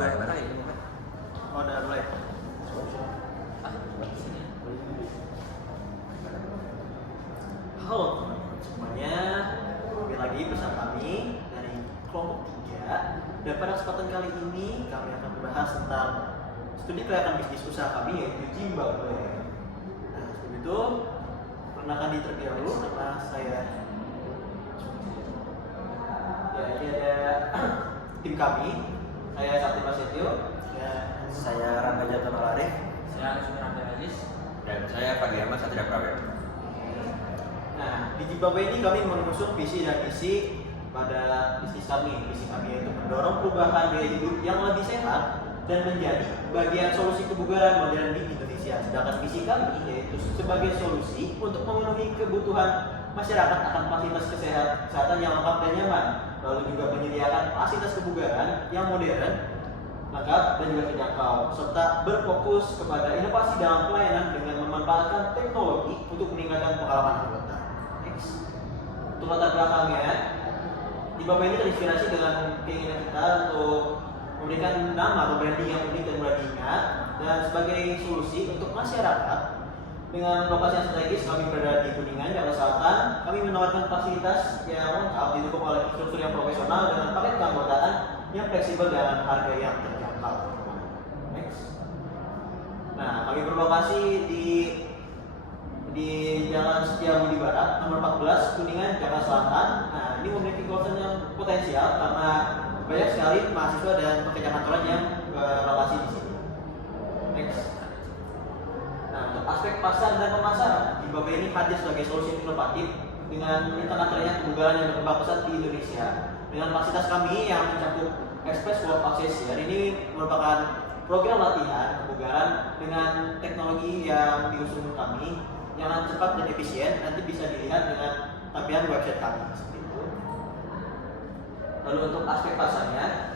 Mana ini? Oh, udah mulai. Halo teman-teman semuanya, kembali lagi bersama kami dari kelompok 3. Dan pada kesempatan kali ini kami akan membahas tentang studi kelayakan bisnis usaha kami, yaitu Zimbabwe. Nah, sebelum itu perkenalkan diri terlebih dahulu, nama saya. Ya, ini ada tim kami. Saya Sakti Prasetyo. Saya Rangga Jatuh Arif. Saya Sumiranda Aziz. Dan saya Fadli Ahmad Satria Prawira. Nah, di Zimbabwe ini kami mengusung visi dan misi pada bisnis kami. Visi kami yaitu mendorong perubahan gaya hidup yang lebih sehat dan menjadi bagian solusi kebugaran modern di Indonesia. Sedangkan misi kami yaitu sebagai solusi untuk memenuhi kebutuhan masyarakat akan fasilitas kesehatan yang lengkap dan nyaman, lalu juga menyediakan fasilitas kebugaran yang modern, lengkap dan juga terjangkau, serta berfokus kepada inovasi dalam pelayanan dengan memanfaatkan teknologi untuk meningkatkan pengalaman anggota. Untuk latar belakangnya, Zimbabwe ini terinspirasi dengan keinginan kita untuk memberikan nama atau branding yang unik dan mudah diingat, dan sebagai solusi untuk masyarakat dengan lokasi yang strategis. Kami berada di Kuningan, Jakarta Selatan. Kami menawarkan fasilitas yang lengkap didukung oleh struktur yang profesional dengan paket keanggotaan yang fleksibel dan harga yang terjangkau. Next. Nah, kami berlokasi di Jalan Setiabudi Barat, nomor 14, Kuningan, Jakarta Selatan. Nah, ini memiliki kawasan yang potensial karena banyak sekali mahasiswa dan pekerja kantoran yang berlokasi di sini. Next. Nah, untuk aspek pasar dan pemasaran, Zimbabwe ini hadir sebagai solusi inovatif dengan di tengah trennya kebugaran yang berkembang pesat di Indonesia. Dengan fasilitas kami yang mencakup Express World Access, ini merupakan program latihan kebugaran dengan teknologi yang diusung kami yang cepat dan efisien. Nanti bisa dilihat dengan tampilan website kami seperti itu. Lalu untuk aspek pasarnya,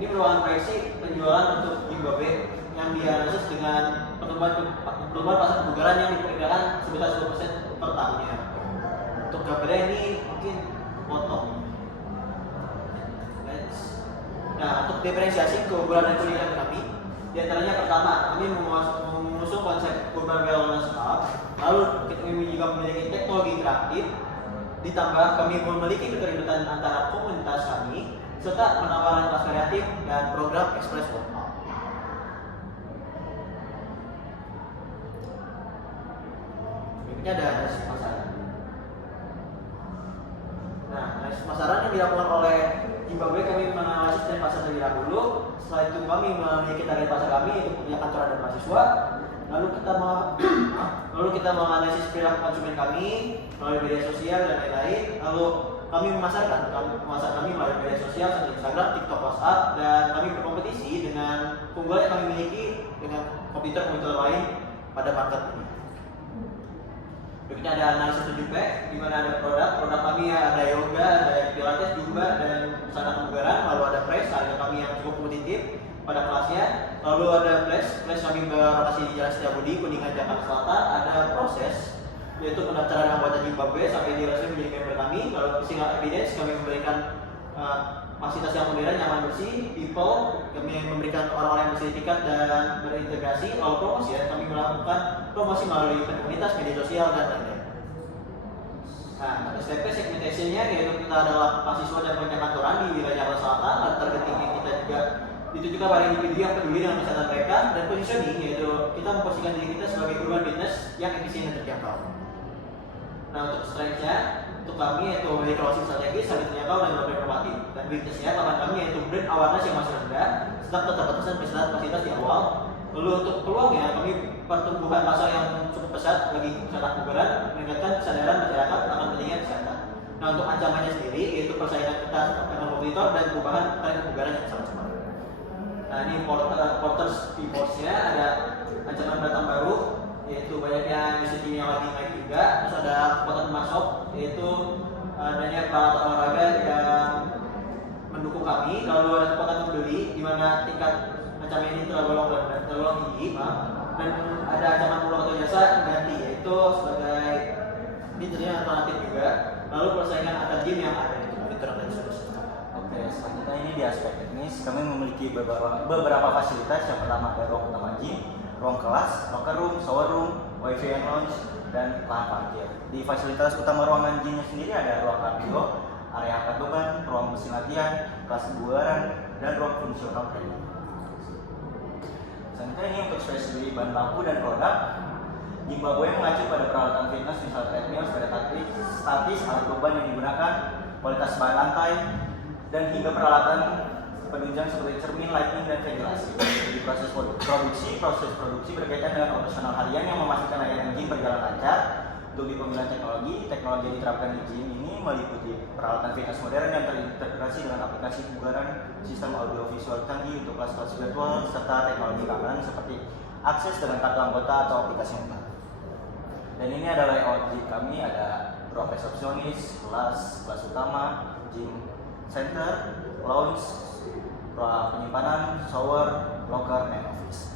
ini merupakan proyeksi penjualan untuk Zimbabwe yang dianalisis dengan pertumbuhan pasar kebugaran yang diperkirakan sebesar 10% per tahunnya. Untuk gambarnya ini mungkin potong. Nah, untuk diferensiasi keunggulan dan keunikan kami, diantaranya pertama, kami mengusung konsep urban wellness hub. Lalu kami juga memiliki teknologi interaktif. Ditambah kami memiliki keterlibatan antara komunitas kami serta penawaran kelas kreatif dan program Express Workout. Berikutnya ada analisis pasaran. Nah, analisis pasaran yang dilakukan oleh Zimbabwe, kami menganalisis tren pasar terlebih dahulu. Setelah itu kami memiliki target pasar kami yaitu punya kantoran dan mahasiswa. Lalu kita menganalisis perilaku konsumen kami melalui media sosial dan lain-lain. Lalu kami memasarkan kami melalui media sosial seperti Instagram, TikTok, WhatsApp, dan kami berkompetisi dengan keunggulan yang kami miliki dengan komputer lain pada market ini. Berikutnya ada analisis 7P, di mana ada produk kami ada yoga, ada pilates, zumba, dan busana kebugaran. Lalu ada press, harga kami yang cukup kompetitif pada kelasnya. Lalu ada flash kami berlokasi di Jalan Setiabudi, Kuningan, Jakarta Selatan. Ada proses, yaitu pendaftaran anggota Zimbabwe sampai direstui menjadi member kami. Lalu single evidence, kami memberikan fasilitas yang modern, nyaman, bersih. People, kami memberikan orang-orang yang bersertifikat dan berintegrasi. Lalu promosi, kami melakukan promosi melalui komunitas, media sosial, dan lain-lain. Nah, STP segmentasinya yaitu kita adalah mahasiswa dan pekerja kantoran di wilayah Jakarta Selatan. Targeting kita juga ditujukan pada individu yang peduli dengan kesehatan mereka, dan positioning yaitu kita memposisikan diri kita sebagai urban business yang efisien dan terjangkau. Nah, untuk strength-nya, untuk kami yaitu memiliki closing strategis, sangat terjangkau dan inovatif. Dan weakness-nya, kelemahan kami yaitu brand awareness yang masih rendah, serta keterbatasan fasilitas di awal. Lalu untuk peluangnya, kami pertumbuhan pasar yang cukup pesat bagi kesehatan kebugaran, meningkatkan kesadaran masyarakat akan pentingnya kesehatan. Nah, untuk ancamannya sendiri yaitu persaingan kita dengan kompetitor dan perubahan tren kebugaran yang sangat cepat. Nah, ini Porters Reports-nya ada ancaman datang baru, yaitu banyaknya industri yang lagi naik juga. Terus ada kekuatan masuk, yaitu adanya peralatan olahraga yang mendukung kami. Lalu ada kekuatan pembeli, di mana tingkat ancaman ini terlalu tinggi, dan ada ancaman produk atau jasa ganti, yaitu sebagai ini ternyata alternatif juga. Lalu persaingan antar game yang ada itu kompetitor dan seterusnya. Oke. Oke, selanjutnya ini di aspek teknis, kami memiliki beberapa fasilitas. Yang pertama ada ruang utama gym, ruang kelas, locker room, shower room, wifi and lounge, dan lahan parkir. Di fasilitas utama ruangan gymnya sendiri ada ruang kardio, area angkat beban, ruang mesin latihan, kelas kebugaran, dan ruang fungsional training. Selanjutnya ini untuk spesifikasi bahan baku dan produk. Gym Baboy mengacu pada peralatan fitness misal treadmill, sepeda statis, alat beban yang digunakan, kualitas bahan lantai, dan hingga peralatan penunjang seperti cermin, lighting, dan ventilasi. Di proses produksi berkaitan dengan operasional harian yang memastikan layanan gym berjalan lancar. Untuk di pemilihan teknologi yang diterapkan di gym ini meliputi peralatan fitness modern yang terintegrasi dengan aplikasi kebugaran, sistem audiovisual canggih untuk kelas-kelas virtual, serta teknologi keamanan seperti akses dengan kartu anggota atau aplikasi mobile. Dan ini adalah layout gym kami, ada ruang resepsionis, kelas utama, gym center, lounge, ruang penyimpanan, shower, locker, dan office.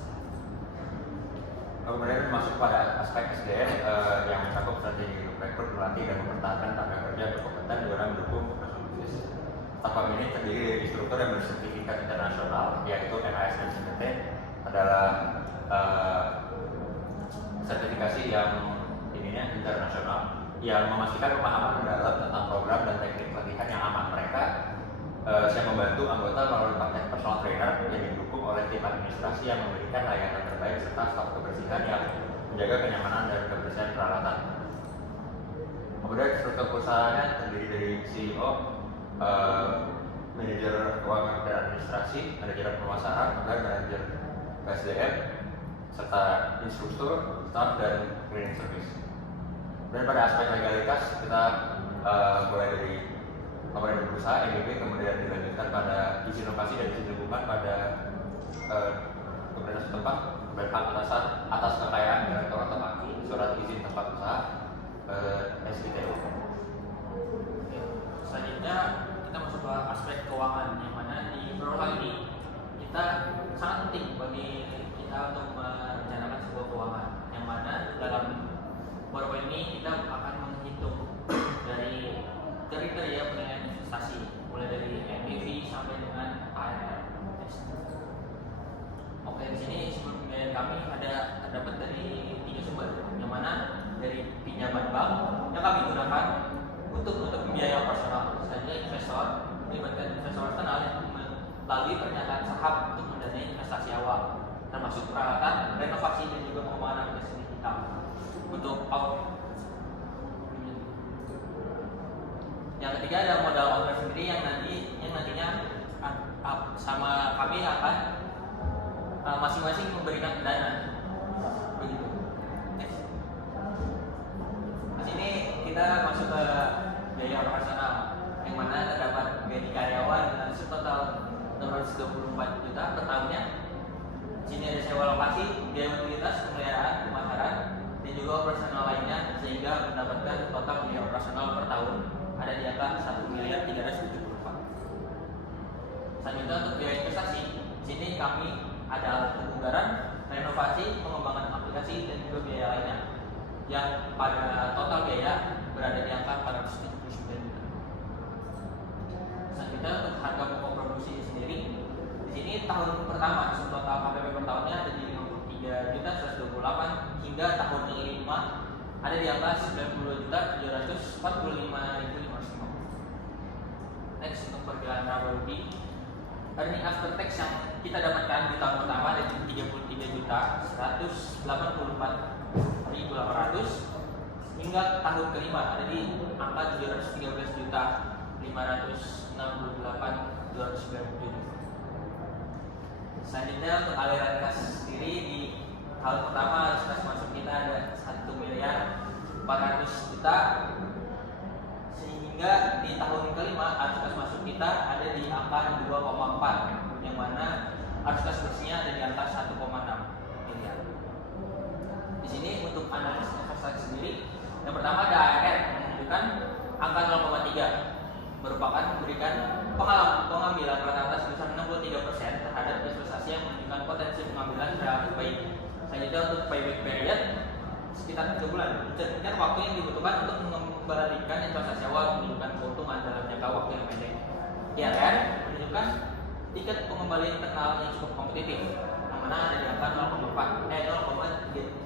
Kemudian masuk pada aspek SDM yang mencakup strategi rekrut, melatih, dan mempertahankan tenaga kerja berkompeten guna mendukung operasional bisnis. Staf kami ini terdiri dari instruktur yang bersertifikat internasional, yaitu NAS dan CPT, adalah sertifikasi yang internasional yang memastikan pemahaman mendalam tentang program dan teknik pelatihan yang aman. Mereka siap membantu anggota melalui paket personal trainer yang didukung oleh tim administrasi yang memberikan layanan terbaik serta staf kebersihan yang menjaga kenyamanan dan kebersihan peralatan. Kemudian struktur perusahaannya terdiri dari CEO, manajer keuangan dan administrasi, manajer pemasaran, dan manajer SDM, serta instruktur, staff, dan cleaning service. Dan pada aspek legalitas kita mulai dari pemerintah berusaha EGB, kemudian dilanjutkan pada izin lokasi dan izin lingkungan pada pemerintah setempat, berhak atas kekayaan direktur atau maki, surat izin tempat usaha, SITU. Selanjutnya kita masuk ke aspek keuangan, yang mana di program ini kita sangat penting bagi kita untuk merencanakan sebuah keuangan, yang mana dalam program ini kita akan menghitung dari kriteria penilaian investasi, mulai dari NPV sampai dengan ARR. Oke, di sini sumber pembiayaan kami terdapat dari 3 sumber, yang mana dari pinjaman bank yang kami gunakan untuk biaya operasional. Selanjutnya investor, melibatkan investor eksternal yang melalui pernyataan saham untuk mendanai investasi awal, termasuk peralatan, renovasi, dan juga pengembangan aplikasi digital. Untuk yang ketiga ada modal owner sendiri yang nantinya sama kami akan masing-masing memberikan dana. Begitu. Next. Di sini kita masuk ke biaya operasional, yang mana terdapat gaji karyawan dengan total 624 juta per tahunnya. Di sini ada sewa lokasi, biaya utilitas, pemeliharaan, pemasaran, dan juga operasional lainnya, sehingga mendapatkan total biaya operasional per tahun ada di angka 1.374. Selanjutnya untuk biaya investasi, di sini kami ada alat kebugaran, renovasi, pengembangan aplikasi, dan juga biaya lainnya, yang pada total biaya berada di angka 479 juta. Selanjutnya untuk harga pokok produksi sendiri, di sini tahun pertama total KPP per tahunnya ada di 53.128 hingga tahun kelima ada di angka 92.745.550. Next, untuk perkiraan laba rugi, earning after tax yang kita dapatkan di tahun pertama ada di 33.184.800 hingga tahun kelima ada di angka 713.568.297. Selanjutnya untuk aliran kas sendiri di tahun pertama arus kas masuk kita ada 1.400.000.000, sehingga di tahun kelima arus kas masuk kita ada di angka 2,4, yang mana arus kas bersihnya ada di angka 1,6 miliar. Di sini untuk analisis investasi sendiri, yang pertama ada ARR yang menunjukkan angka 0,3, merupakan memberikan pengambilan rata-rata sebesar 63% terhadap investasi yang menunjukkan potensi pengambilan relatif baik. Selanjutnya untuk payback period sekitar 3 bulan, mencerminkan waktu yang dibutuhkan untuk mengembalikan investasi awal menunjukkan keuntungan dalam jangka waktu yang pendek. IRR menunjukkan tingkat pengembalian internal yang cukup kompetitif, yang mana ada di angka 0,34.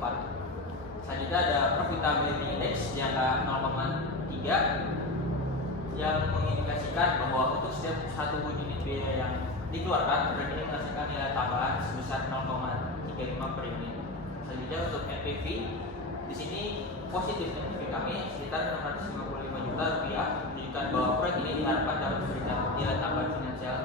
Selanjutnya ada profitability index di angka 0,3 yang mengindikasikan bahwa untuk setiap satu unit biaya yang dikeluarkan program ini menghasilkan nilai tambahan sebesar 0,35 per unit. Selanjutnya untuk NPV di sini positif NPV kami sekitar 655 juta rupiah, menunjukkan bahwa proyek ini diharapkan dapat memberikan nilai tambahan finansial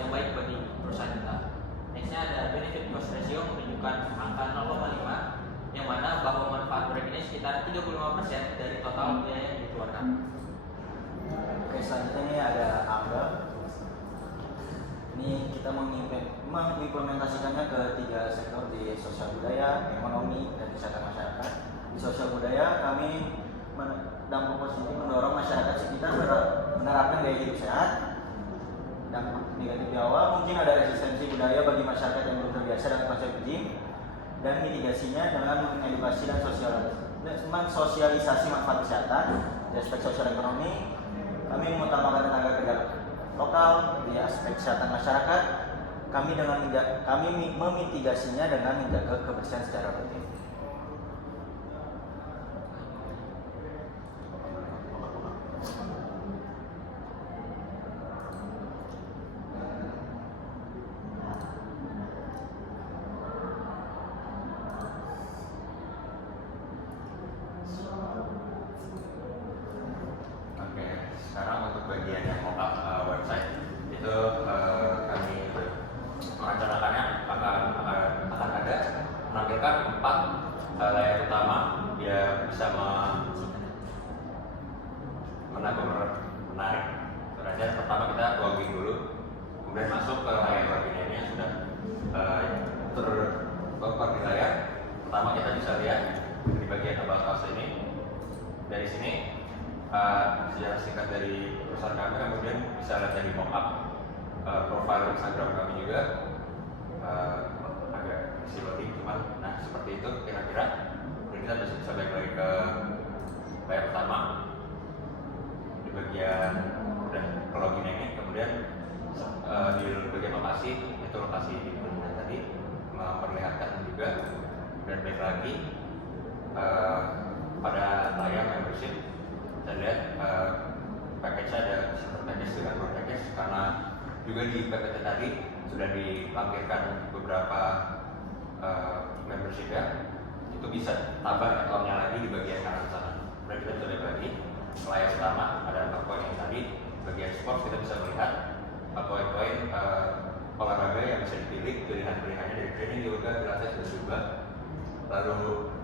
yang baik bagi perusahaan kita. Nextnya ada benefit cost ratio menunjukkan angka 0,5 yang mana bahwa manfaat proyek ini sekitar 35% dari total biaya yang dikeluarkan. Oke, selanjutnya ini ada AMBA. Ini kita mengimplementasikannya ke 3 sektor di sosial budaya, ekonomi, dan kesehatan masyarakat. Di sosial budaya kami dampak positif mendorong masyarakat sekitar menerapkan gaya hidup sehat. Dampak negatif di awal mungkin ada resistensi budaya bagi masyarakat yang belum terbiasa dengan konsep gym, dan mitigasinya dengan mengedukasi dan sosialisasi manfaat kesehatan. Di aspek sosial ekonomi kami mengutamakan tenaga kerja lokal. Di aspek kesehatan masyarakat kami memitigasinya dengan menjaga kebersihan secara rutin. Oke, sekarang untuk bagian yang mockup website itu kami merencanakannya akan ada menampilkan 4 layar utama. Dia bisa menarik. Sebenarnya pertama kita logging dulu, kemudian masuk ke layar webinarnya sudah terkompar di layar. Pertama kita bisa lihat di bagian about us ini. Dari sini sejarah singkat dari perusahaan kami, kemudian bisa lihat dari mockup profile Instagram kami juga. Agak isi loading cuman, nah seperti itu kira-kira. Dan kita bisa balik lagi ke layar pertama di bagian udah ke login ini, kemudian di bagian lokasi itu lokasi di perusahaan tadi memperlihatkan juga, dan balik lagi pada layar membership. Kita lihat package ada super package dengan pro package, karena juga di PPT tadi sudah dilampirkan beberapa membership ya, itu bisa tambah account-nya lagi di bagian kanan sana. Kemudian kita bisa lihat lagi layar utama ada 4 poin yang tadi. Bagian sports kita bisa melihat poin-poin olahraga yang bisa dipilih, pilihan-pilihannya dari training, yoga, pilates, dan zumba. Lalu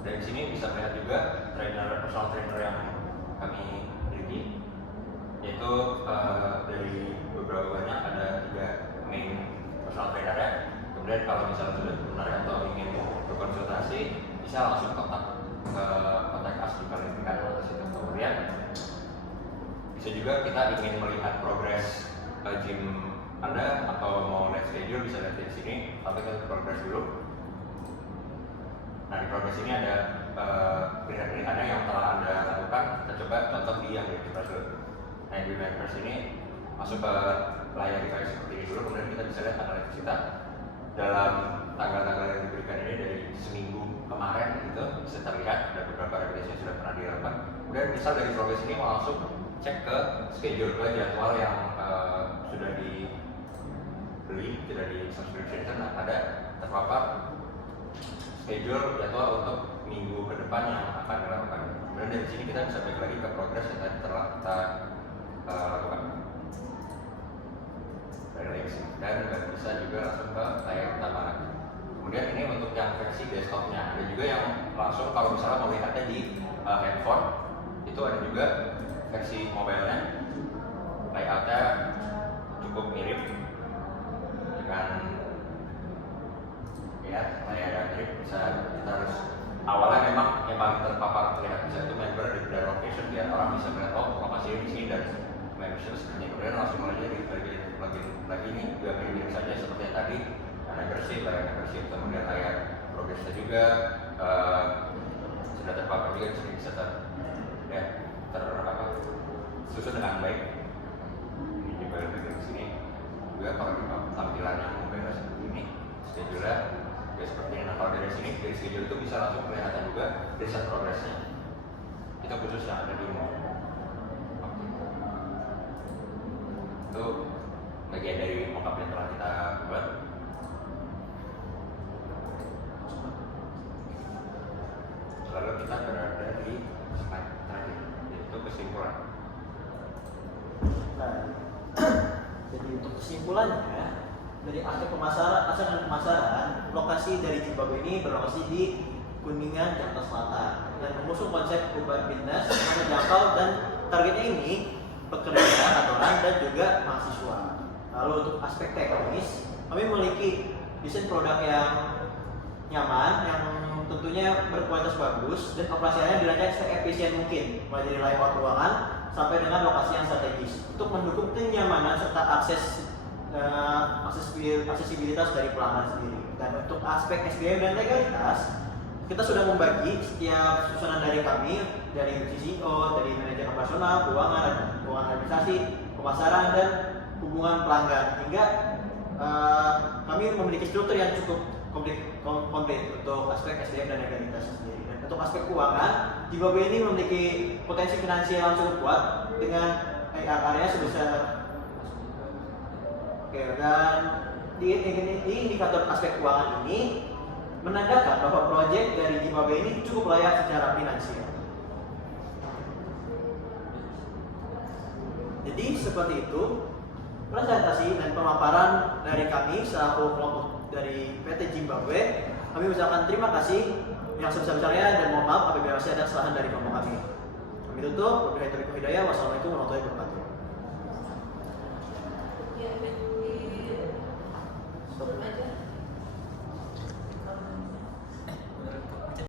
dari sini bisa melihat juga personal trainer yang kami miliki, yaitu dari beberapa banyak, ada 3 main personal trainer ya. Kemudian kalau misalnya sudah benar atau ingin berkonsultasi, bisa langsung kontak us di kalian atas itu. Kemudian bisa juga kita ingin melihat progres gym Anda atau mau lihat schedule, bisa lihat di sini. Tapi kita progres dulu. Nah, di progres ini ada pilihan-pilihannya yang telah Anda lakukan. Kita coba contoh di yang di dulu. Nah, di members ini masuk ke layar device seperti ini dulu. Kemudian kita bisa lihat analisis kita dalam tanggal-tanggal yang diberikan ini dari seminggu kemarin gitu, bisa terlihat ada beberapa revisi yang sudah pernah dilakukan. Kemudian misal dari progres ini mau langsung cek ke schedule, ke jadwal yang sudah dibeli, sudah di subscription. Nah, ada terpapar schedule jadwal untuk minggu ke depan yang akan dilakukan. Kemudian dari sini kita bisa balik lagi ke progres yang tadi telah kita lakukan. Dan bisa juga langsung ke layar utama. Kemudian ini untuk yang versi desktopnya. Ada juga yang langsung kalau misalnya melihatnya di handphone, itu ada juga versi mobilenya. Layoutnya cukup mirip dengan ya layar yang mirip. Bisa kita harus awalnya memang yang paling terpapar terlihat bisa itu member dan location, biar orang bisa melihat oh lokasinya di sini dan membership seperti. Kemudian langsung aja di lagi ini juga mirip saja seperti yang tadi. Layar membership, kemudian layar progresnya juga sudah terpapar juga, di sini bisa tersusun dengan baik. Ini balik lagi ke sini juga kalau di tampilan yang berbeda seperti ini schedule-nya ya seperti ini. Nah kalau dari sini dari schedule itu bisa langsung kelihatan juga riset progresnya. Itu khusus yang ada di MOOC. Itu bagian dari mockup yang telah kita buat. Lalu kita berada di slide terakhir, yaitu kesimpulan. Nah, jadi untuk kesimpulannya dari aspek pemasaran, lokasi dari Zimbabwe ini berlokasi di Kuningan, Jakarta Selatan dan mengusung konsep perubahan bisnis yang menjangkau dan targetnya ini pekerja, kantoran dan juga mahasiswa. Lalu untuk aspek teknis, kami memiliki desain produk yang nyaman, yang tentunya berkualitas bagus dan operasinya dirancang seefisien mungkin, mulai dari layout ruangan sampai dengan lokasi yang strategis untuk mendukung kenyamanan serta aksesibilitas dari pelanggan sendiri. Dan untuk aspek SDM dan legalitas, kita sudah membagi setiap susunan dari kami, dari CCO, dari manajer operasional, keuangan administrasi, pemasaran dan hubungan pelanggan, hingga kami memiliki struktur yang cukup komplit untuk aspek SDM dan legalitas sendiri. Dan untuk aspek keuangan, Zimbabwe ini memiliki potensi finansial yang cukup kuat dengan ARR-nya sebesar dan di indikator aspek keuangan ini menandakan bahwa proyek dari Zimbabwe ini cukup layak secara finansial. Jadi seperti itu presentasi dan pemaparan dari kami selaku kelompok dari PT Zimbabwe. Kami ucapkan terima kasih yang sebesar-besarnya dan mohon maaf apabila masih ada kesalahan dari kelompok kami. Kami tutup. Wabillahi taufiq wal hidayah. Wassalamualaikum warahmatullahi wabarakatuh.